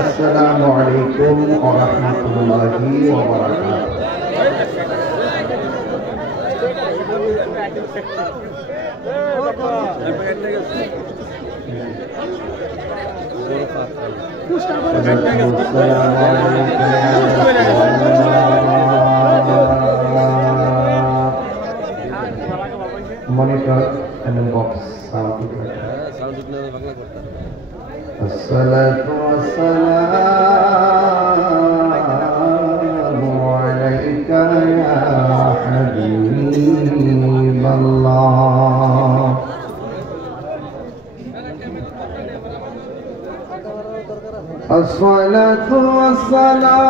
আসসালামু আলাইকুম ওয়া রাহমাতুল্লাহি ওয়া monitor and box sound. Assalatu wassalamu alayka ya Habiballah. Assalatu wassalamu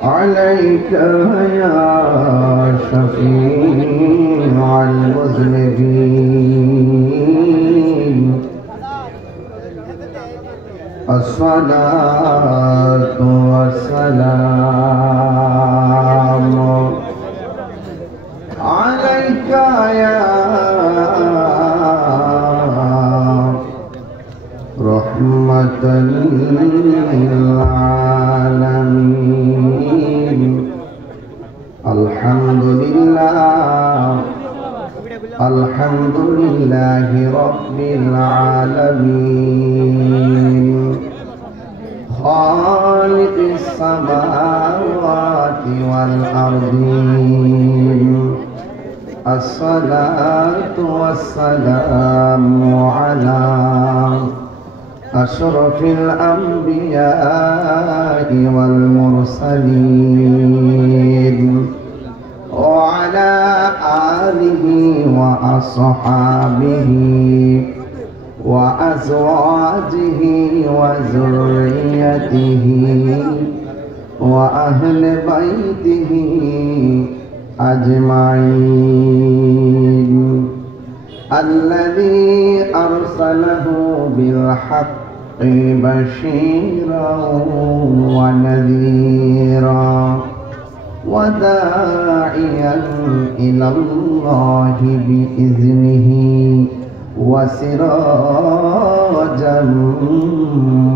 alayka ya Shafi'al Muznimin. Assalatu wassalamu alayka ya rahmatan lil alamin. Alhamdulillahi rabbil alamin. Khaliqis samawati wal ardin. Assalatu wassalamu ala ashrafil anbiya'i wal mursalin wa ala alihi wa ashabihi wa azwajihi wa zurriyyatihi wa ahli baitihi ajma'in. Alladhi arsalahu bil haqqi bashiran wa nadhira wa da'iyan ila Allahi bi iznihi wa sirajan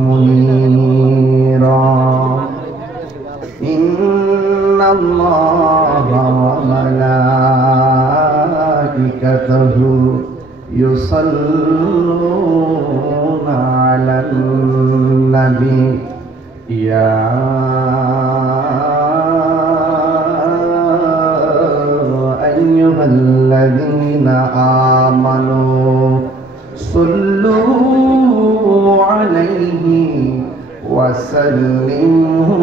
munira. Inna Allaha wa malaikatahu yusalluna 'alan nabi ya ayyuhalladzina amanu sallu 'alaihi wa sallimu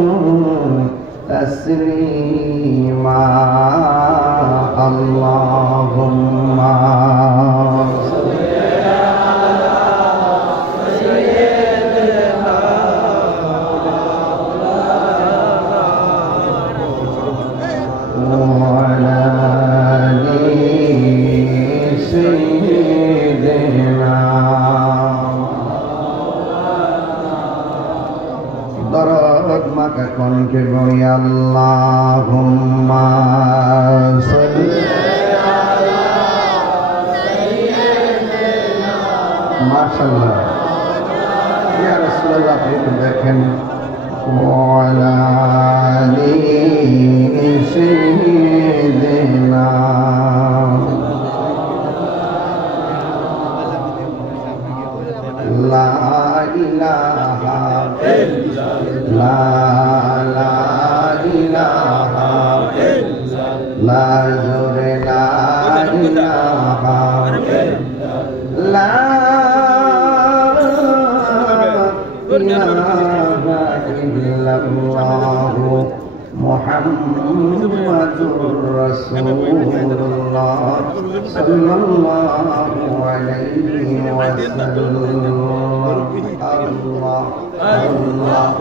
taslima. Allahumma salli ala sayyidina wa ala ali sayyidina. Darad maka kon ke boli Allahumma salli ala sayyidina. Masyaallah ya Rasulullah, itu দেখেন wa ala ali sayyidina. La ilaha illallah, la ilaha illallah, la ilaha illallah, Muhammadur Rasulullah sallallahu alaihi wasallam. Allah Allah Allah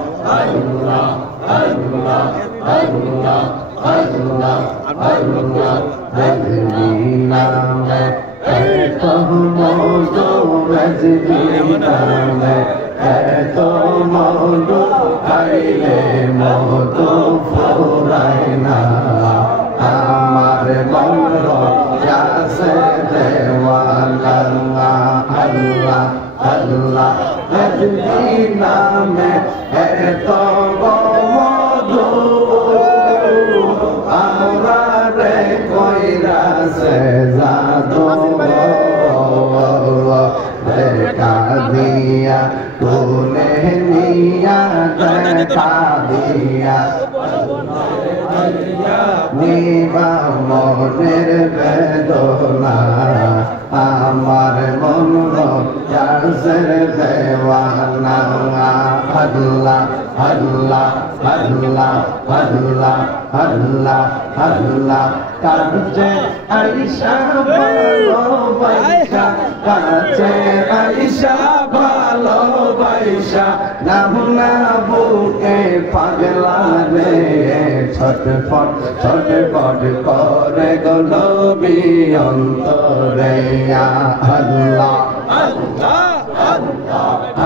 Allah Allah Allah Allah Madina Mahmoud Madina এত মধু খাইলে মধু ফুরায় না আমার মন রয়াছে দেওয়ানা আল্লাহ আল্লাহ নবী নামে এত মধু আমরা রে কইরাছে জাদু দেখা দিয়া কোলে নিয়া দেখা দিয়া নিবা মনের বেদনা আমার মন রয়াছে দেওয়ানা আল্লাহ আল্লাহ আল্লাহ আল্লাহ আল্লাহ আল্লাহ কাছে আইসা ভালোবাসা কাছে আইসা ভালোবাসা নামনা বুকে পাগলা রে ছটফট ছটফট করে গো নবী অন্তরে আল্লাহ আল্লাহ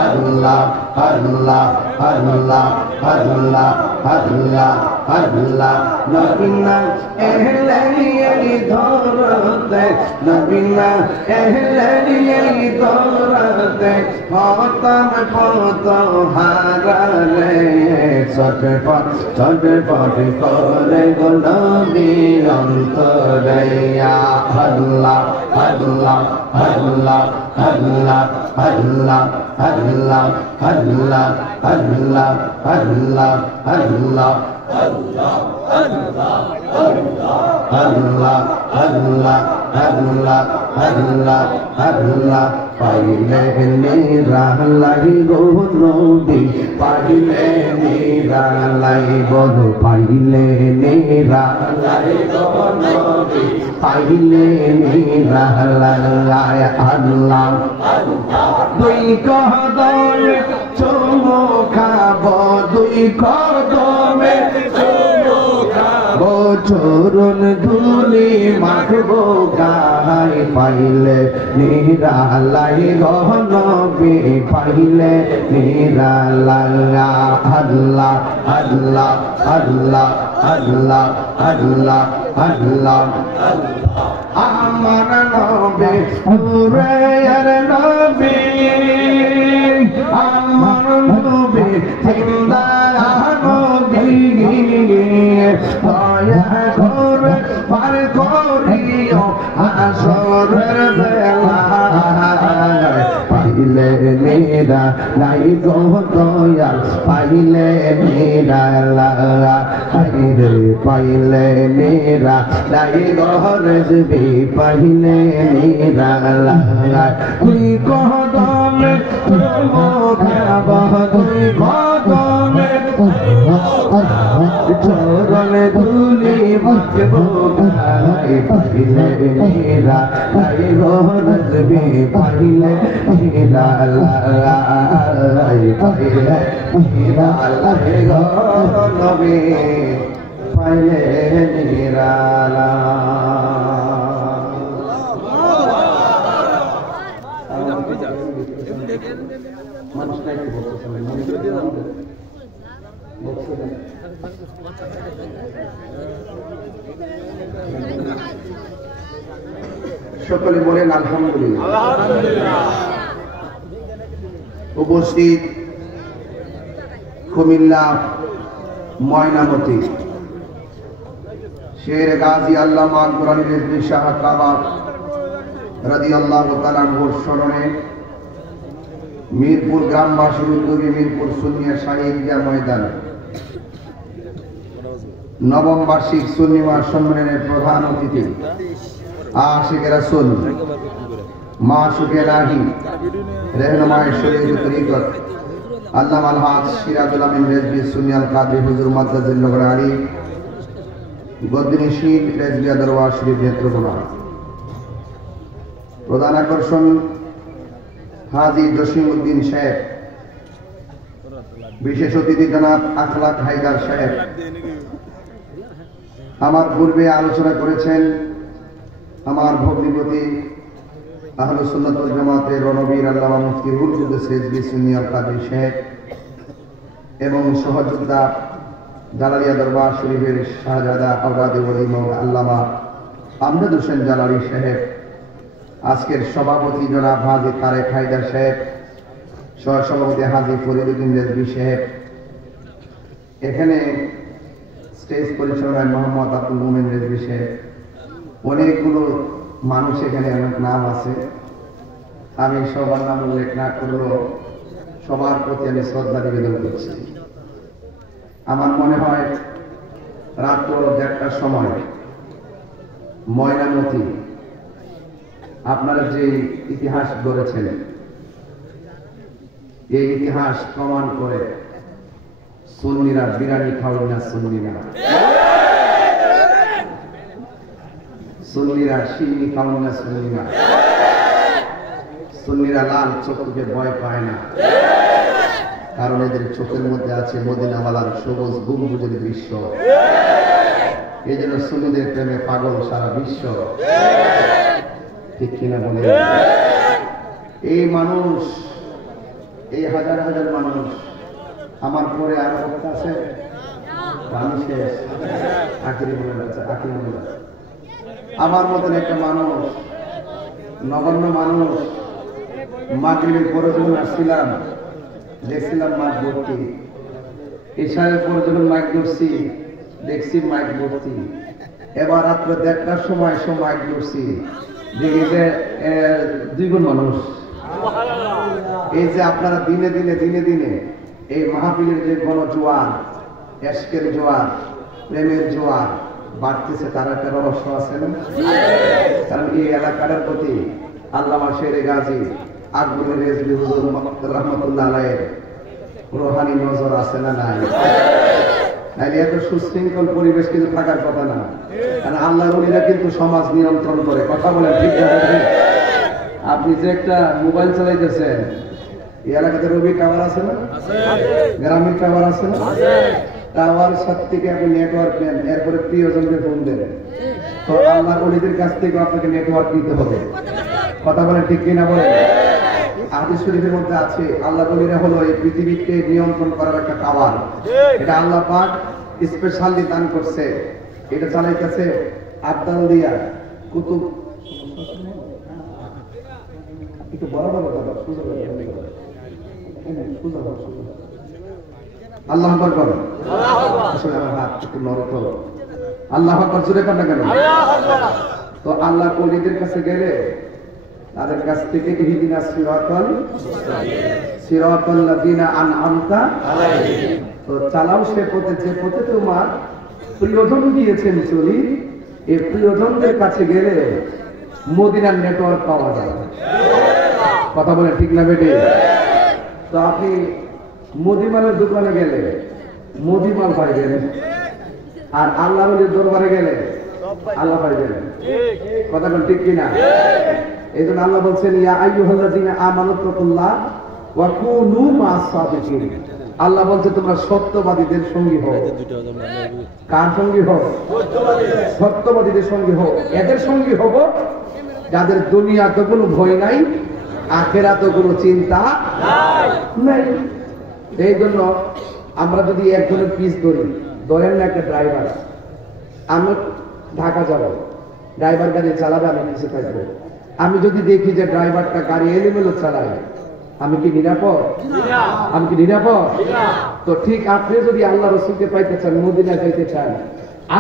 আল্লাহ আল্লাহ আল্লাহ আল্লাহ আল্লাহ আল্লাহ নবীনা এহলে এই ধরতে নবীনা এহলে এই ধরতে হতাম কত হারালে ছটফট ছটফট করে গো নবী অন্তরে আল্লাহ আল্লাহ আল্লাহ আল্লাহ আল্লাহ আল্লাহ আল্লাহ আল্লাহ আল্লাহ আল্লাহ আল্লাহ আল্লাহ আল্লাহ আল্লাহ আল্লাহ আল্লাহ আল্লাহ পাইলে নিরালাই গো নবী পাইলে নিরালাই বলো পাইলে নিরালাই গো নবী পাইলে নিরালাই আল্লাহ দুই কদমে চুমু খাবো দুই কদমে চুমু খাবো চরণ ধুলি মাখবো গায় পাইলে নিরালাই গো নবী পাইলে নিরালাই আল্লাহ আল্লাহ আল্লাহ আল্লাহ আল্লাহ আল্লাহ আমার নবী হুরায়র নবী আমার নবী জিন্দা নবী দয়া করে পার করিও আসরের বেলা পাইলে মেরা নাই গো দয়াল পাইলে মেরা রে পাইলে মেরা নাই গো রেজবি পাইলে মেরা তুই কদমে খাবা তুই কদমে চরণ ধুলি মাখবো গায় পাইলে মেরা নাই গো রেজবি পাইলে মেরা পাইলে মেরা গো নবী পাইলে নিরালা সকলে বলেন আলহামদুলিল্লাহ। উপস্থিত কুমিল্লা ময়নামতি শের গাজী আল্লামা আকবর আলী রিজভী শাহ কাবা রাদিয়াল্লাহু তাআলা আনহুর স্মরণে মিরপুর গ্রামবাসীর উদ্যোগে মিরপুর সুন্নিয়া শাহী ঈদগাহ ময়দান নবম বার্ষিক সুন্নি মাস সম্মেলনের প্রধান অতিথি আশিক রাসূল মাশুক ইলাহি रहनुमाए शरीयत तरीक़त আল্লামা আল-হাজ সিরাজুল আমিন রিজভী সুন্নি আল কাদরি হুজুর মাদ্দাজিল্লাহ আলী গদ্দিনশীল রেজবিয়া দরবার শরীফ নেত্রকোনা। প্রধান আকর্ষণ হাজী জসিমউদ্দিন সাহেব, বিশেষ অতিথি জনাব আখলাক হায়দার সাহেব। আমার পূর্বে আলোচনা করেছেন আমার ভগ্নিপতি আহলে সুন্নাত ওয়াল জামাতের রণবীর আল্লামা মুফতি রুহুল কুদ্দুস রিজভী সুন্নী আল কাদরী সাহেব এবং সহযোদ্ধা জালালিয়া দরবার শরীফের শাহজাদা আওলাদে ওলি মাওলানা আল্লামা আমজাদ হোসেন জালালি সাহেব, আজকের সভাপতি জনাব হাজী তারেক হায়দার সাহেব, সহসভাপতি হাজী ফরিদউদ্দিন রিজভী সাহেব, এখানে স্টেজ পরিচালনায় মোহাম্মদ আব্দুল মোমেন রিজভী সাহেব, অনেকগুলো মানুষ এখানে অনেক নাম আছে, আমি সবার নাম উল্লেখ না করলেও সবার প্রতি আমি শ্রদ্ধা নিবেদন করছি। আমার মনে হয় রাত 1টার সময় ময়নামতি আপনারা যে ইতিহাস গড়েছেন, এই ইতিহাস প্রমাণ করে সুন্নিরা বিরিয়ানি খাওয়াই না, সুন্নিরা সিন্নি খাওয়াই না, সুন্নিরা লাল চোখকে ভয় পায় না, কারণ এদের চোখের মধ্যে আছে মদিনাওয়ালার সবুজ গম্বুজের দৃশ্য। এই জন্য সুন্নিদের প্রেমে পাগল সারা বিশ্ব, ঠিক কিনা বলে? এই মানুষ, এই হাজার হাজার মানুষ, আমার পরে আরো কথা আছে, মানুষের আখিরি মনে আছে, আখিরি মনে আছে। আমার মতন একটা মানুষ, নগণ্য মানুষ, মাগরিবের পরে যখন আসছিলাম দেখছিলাম মাইক ভর্তি, এশারের পরে যখন মাইক ধরছি দেখছি মাইক ভর্তি, এবার রাত্র 1টার সময় মাইক ধরছি দেখি যে 2 গুণ মানুষ। এই যে আপনারা দিনে দিনে দিনে দিনে এই মাহফিলের যে গণজোয়ার, এশকের জোয়ার, প্রেমের জোয়ার বাড়তেছে, তার একটা রহস্য আছে না? কারণ এই এলাকাটার প্রতি আল্লামা শেরে গাজী আকবর রিজভী হুজুর রহমাতুল্লাহ আলাইহির রুহানি নজর আছে না নাই? নাইলে এত সুশৃঙ্খল পরিবেশ কিন্তু থাকার কথা না। কারণ আল্লাহর ওলিরা কিন্তু সমাজ নিয়ন্ত্রণ করে, কথা বলেন ঠিক না? আপনি যে একটা মোবাইল চালাইতেছেন, এই এলাকাতে রবি টাওয়ার আছে না? গ্রামীণ টাওয়ার আছে না? টাওয়ার সাথে থেকে আপনি নেটওয়ার্ক নেন, এরপরে প্রিয়জনকে ফোন দেন, তো আল্লাহর ওলিদের কাছ থেকে আপনাকে নেটওয়ার্ক দিতে হবে, কথা বলেন ঠিক কিনা বলেন? হাদিস শরীফের মধ্যে আছে আল্লাহর ওলিরা হলো এই পৃথিবীকে নিয়ন্ত্রণ করার একটা টাওয়ার। এটা আল্লাহ পাক স্পেশালি দান করছে। এটা চালাইতেছে আবদাল দিয়া কুতুব, একটু বড় বড় কথা সুযোগ আল্লাহ আকবার করো, আসলে আমার হাত একটু নরম করো, আল্লাহ আকবার জোরে কর না কেন? তো আল্লাহ ওলিদের কাছে গেলে তাদের কাছ থেকে ইহদিনাস সিরাতাল লাযিনা আনআমতা আলাইহিম, তো চালাও সে পথে যে পথে তোমার প্রিয়জন দিয়েছেন চলি। এই প্রিয়জনদের কাছে গেলে মদিনার নেটওয়ার্ক পাওয়া যায়, কথা বলে ঠিক না বেটে? তো আপনি মুদিমালের দোকানে গেলে মুদিমাল পাইবেন, আর আল্লাহ ওলির দরবারে গেলে আল্লাহ পাইবেন, কথা বল ঠিক কিনা? এই জন্য আল্লাহ বলছেন ইয়া আইয়ুহাল্লাযিনা আমানুত্তাকুল্লাহ ওয়া কুনু মা'আস সাদিকিন। আল্লাহ বলছে তোমরা সত্যবাদীদের সঙ্গী হও। কার সঙ্গী হও? সত্যবাদীদের সঙ্গী হও। এদের সঙ্গী হব যাদের দুনিয়াতে কোনো ভয় নাই, আখিরাতে কোনো চিন্তা নাই। এই জন্য আমরা যদি একজনের পিস ধরি, ধরেন না একটা ড্রাইভার, আমি ঢাকা যাব, ড্রাইভার গাড়ি চালাবে, আমি পিছে থাকবো। আমি যদি দেখি যে ড্রাইভারটা গাড়ি এলোমেলো চালায়, আমি কি নিরাপদ? আমি কি নিরাপদ? তো ঠিক আপনি যদি আল্লাহ রাসূলকে পাইতে চান, মদিনা যাইতে চান,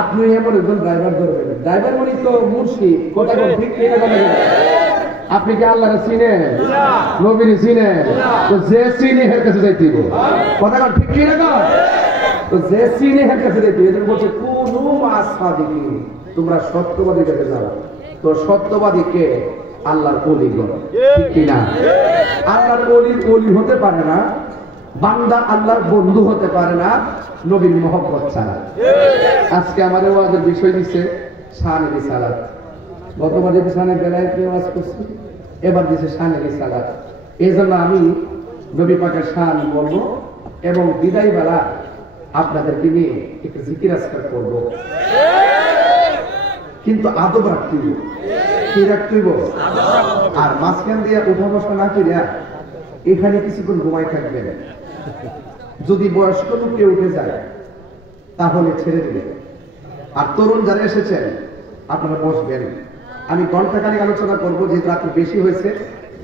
আপনি এমন একজন ড্রাইভার ধরবেন। ড্রাইভার মানে তো মুর্শিদ, কথা বল ঠিক কিনা বলেন? আপনি কি আল্লাহকে চিনেন? নবীকে চিনেন? তো যে চিনে এর কাছে যাইতে হবে, কথা বল ঠিক কিনা? তো যে চিনে এর কাছে যাইতে হবে। এদের বলছে কুনু মা'আস সাদিকিন, তোমরা সত্যবাদীর কাছে যাও। তো সত্যবাদী কে? আল্লাহর ওলিগণ, ঠিক কিনা? আল্লাহর ওলি হতে পারে না, বান্দা আল্লাহর বন্ধু হতে পারে না নবীর মহব্বত ছাড়া। আজকে আমাদের ওয়াজের বিষয় দিচ্ছে শানে রিসালাত। গতবার যে শানের বেলায় কি ওয়াজ করছি, এবার দিচ্ছে শানে রিসালাত। এই জন্য আমি নবী পাকের শান বলবো এবং বিদায় বেলা আপনাদেরকে নিয়ে একটু জিকির আজকার করবো, কিন্তু আদব রাখতে হবে। কি রাখতেইব আর মাঝখান দিয়ে উঠা বসা না করিয়া এখানে কিছুক্ষণ ঘুমাই থাকবেন। যদি বয়স্ক লোক কেউ উঠে যায় তাহলে ছেড়ে দিবেন। আর তরুণ যারা এসেছেন আপনারা বসবেন। আমি ঘন্টাখানিক আলোচনা করবো, যেহেতু রাত্রি বেশি হয়েছে।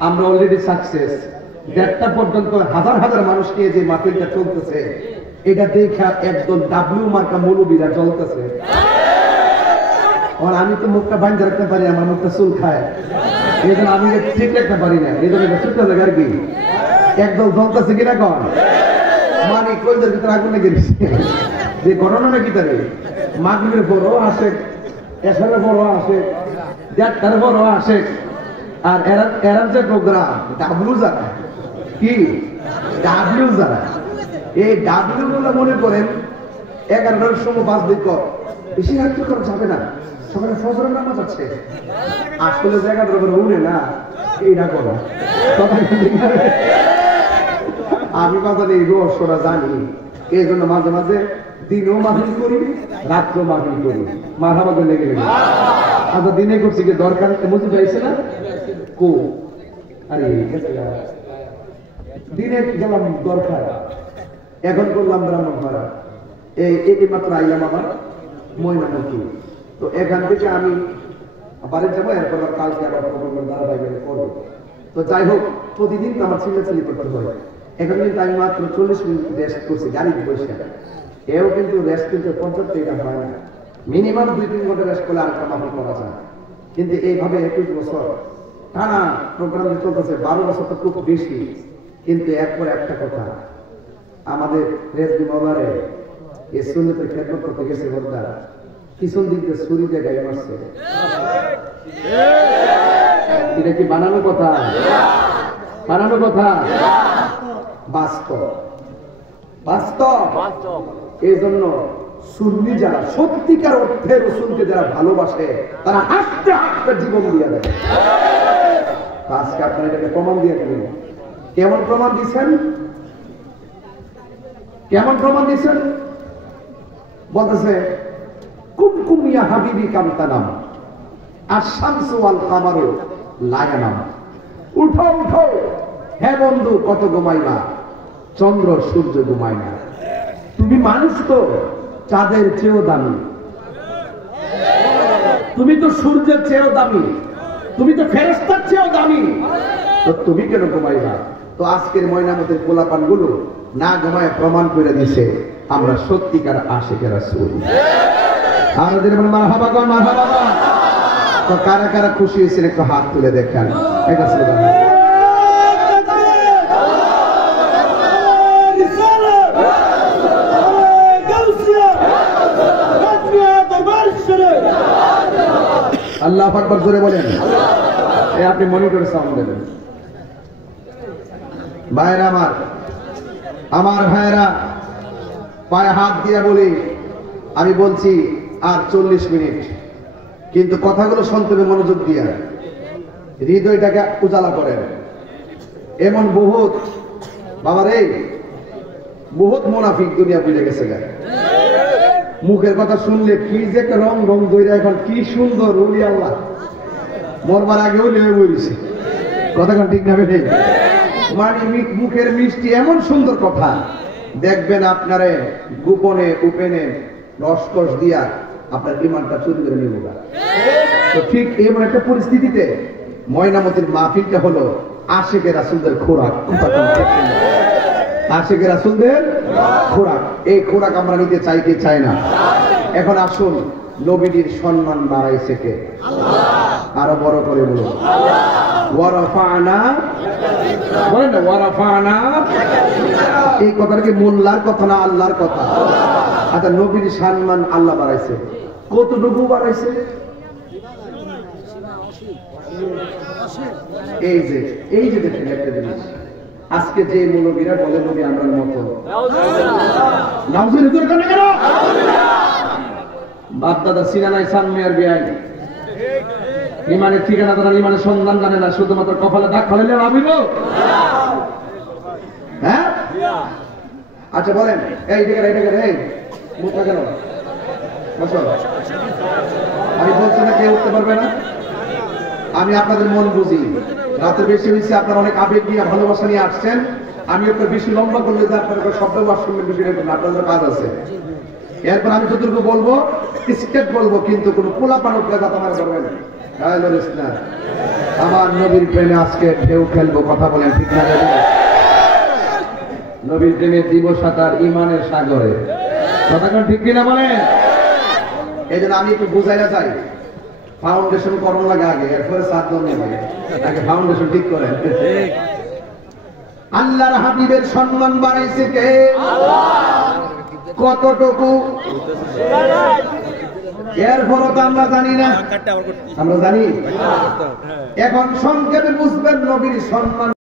আমরা অলরেডি সাকসেস। 1:30 পর্যন্ত হাজার হাজার মানুষ নিয়ে যে মাহফিলটা চলতেছে, এটা দেখা একদম ডাব্লিউ মার্কা মৌলবীরা জ্বলতেছে। আমি তো মুখটা বাইন্ধে রাখতে পারি, আমার মুখটা চুল খায়, এই জন্য আমি ঠিক রাখতে পারি না, এই জন্য এটা ছুটতে হবে আর কি। একদম জ্বলতেছে কিনা কন মানে কলদের ভিতরে আগুন লেগে গেছে। যে ঘটনা নাকি তারে মাগরিবের বড় আসে, এসারের বড় আসে, 1:30টার বড় আসে। আর এরা যে প্রোগ্রাম ডাব্লিউ যারা, কি ডাব্লিউ যারা, এই ডাব্লিউ গুলো মনে করেন 11টার সময় 5 দিক বেশি রাত্রি করা যাবে না, সকালে ফজরের নামাজ আছে। আসলে জায়গাটার উপরে উঠে না, এইটা করো। আমি বাজারে এই রহস্যটা জানি, এই জন্য মাঝে মাঝে দিনেও মাহফিল করি, রাত্রেও মাহফিল করি। মারহাবা করে লেগে গেল। আচ্ছা দিনে করছি কি দরকার মুজি পাইছে না কো, আরে দিনে গেলাম দরকার, এখন করলাম ব্রাহ্মণপাড়া, এই মাত্র আইলাম আমার ময়নামতি। তো এখান থেকে আমি বাড়ি যাবো, এরপর কালকে আবার ধারাবাহিক করবো। তো যাই হোক, প্রতিদিন তো আমার চিল্লাচিল্লি করতে হয়। এখন কিন্তু আমি মাত্র 40 মিনিট রেস্ট করছি গাড়িতে বসে। এও কিন্তু রেস্ট কিন্তু 75 টাকা হয় না, মিনিমাম 2-3 ঘন্টা রেস্ট করলে আরেকটা মাহফিল করা যায়। কিন্তু এইভাবে 21 বছর টানা প্রোগ্রাম চলতেছে, 12 বছর তো খুব বেশি। কিন্তু এরপর একটা কথা, আমাদের রেজবি মাওলারে এই সুন্নতের খেদমত করতে গেছে বলতা, পিছন দিক দিয়ে ছুরি দিয়ে গায়ে মারছে। এটা কি বানানো কথা? বানানো কথা? বাস্তব, বাস্তব। এই জন্য সুন্নি যারা সত্যিকার অর্থে রাসূলকে যারা ভালোবাসে, তারা আস্তে আস্তে জীবন দিয়ে দেয়। আজকে আপনারা এটাকে প্রমাণ দিয়ে দিলেন। কেমন প্রমাণ দিচ্ছেন? কেমন প্রমাণ দিচ্ছেন? বলতেছে কুমকুম ইয়া হাবিবি কামতানাম আশ-শামসু ওয়াল কামারু লা ইয়ানাম। উঠো উঠো হে বন্ধু, কত ঘুমাইবা, চন্দ্র সূর্য ঘুমায় না। তুমি মানুষ তো চাঁদের চেয়েও দামি, তুমি তো সূর্যের চেয়েও দামি, তুমি তো ফেরেশতার চেয়েও দামি, তো তুমি কেন ঘুমাইবা? তো আজকের ময়নামতের পোলাপান গুলো না ঘুমায় প্রমাণ করে দিছে আমরা সত্যিকার আশিকে রাসূল। আর যদি মারহাবা গো মারহাবা, তো কারা কারা খুশি হয়েছেন একটু হাত তুলে দেখান। এটা স্লোগান। আল্লাহু আকবার জোরে বলেন। এই আপনি মনিটরে সাউন্ড দেবেন। ভাইরা আমার ভাইরা, পায়ে হাত দিয়ে বলি, আমি বলছি আর 40 মিনিট, কিন্তু কথাগুলো শুনতে হবে মনোযোগ দিয়ে, হৃদয়টাকে উজালা করেন। এমন বহুত বাবারে, বহুত মুনাফিক দুনিয়া বুঝে গেছে। মুখের কথা শুনলে কি যে একটা রং রং দইরা, এখন কি সুন্দর উলি আল্লাহ, মরবার আগে উলি হয়ে বলেছে। কথাটা ঠিক না বেঠিক? মানে মুখের মিষ্টি এমন সুন্দর কথা, দেখবেন আপনারে গোপনে উপেনে রসকস দিয়া আপনার বিমানটা চুরি করে নিয়ে যাবে। তো ঠিক এমন একটা পরিস্থিতিতে ময়নামতির মাহফিলটা হলো আশিকে রাসূলদের খোরাক। আশিকে রাসূলদের খোরাক, এই খোরাক আমরা নিতে চাই কি চাই না? এখন আসুন, নবীজির সম্মান বাড়াইছে কে? আরো বড় করে বলুন, ওয়ারাফানা। বলেন না ওয়ারাফানা। এই কথাটা কি মোল্লার কথা না আল্লাহর কথা? আচ্ছা, নবীর সম্মান আল্লাহ বাড়াইছে, কতটুকু বাড়াইছে? এই যে দেখেন একটা জিনিস, আজকে যে মৌলবীরা বলে নবী আমরার মতো, বাপ দাদা সিনা নাই, সান মেয়ার বিয়াই, ইমানের ঠিকানা তারা ইমানের সন্ধান জানে না, শুধুমাত্র কপালে দাগ ফেলে ভাবিব। হ্যাঁ, আচ্ছা বলেন, এই মুখটা কেন বসো? আমি বলছি না কেউ উঠতে পারবে না, আমি আপনাদের মন বুঝি। রাতে বেশি হয়েছে, আপনারা অনেক আবেগ নিয়ে ভালোবাসা নিয়ে আসছেন। আমি একটু বেশি লম্বা করলে যে আপনাদের শব্দ বাসনের বিষয় আপনাদের কাজ আছে। এরপর আমি যতটুকু বলবো স্টেপ বলবো, কিন্তু কোনো পোলাপানোর কাজ আমার করবেন না। আমার নবীর প্রেমে আজকে ঢেউ খেলবো, কথা বলেন ঠিক না? নবীর প্রেমে দিব সাঁতার ইমানের সাগরে, কথাক্ষণ ঠিক কিনা বলেন? এই জন্য আমি একটু বুঝাইয়া যাই, ফাউন্ডেশন করুন লাগে আগে, এরপরে সাধন নেবে, আগে ফাউন্ডেশন ঠিক করেন। আল্লাহর হাবিবের সম্মান বাড়াইছে কে? কতটুকু? এরপরও তো আমরা জানি না, আমরা জানি। এখন সংক্ষেপে বুঝবেন নবীর সম্মান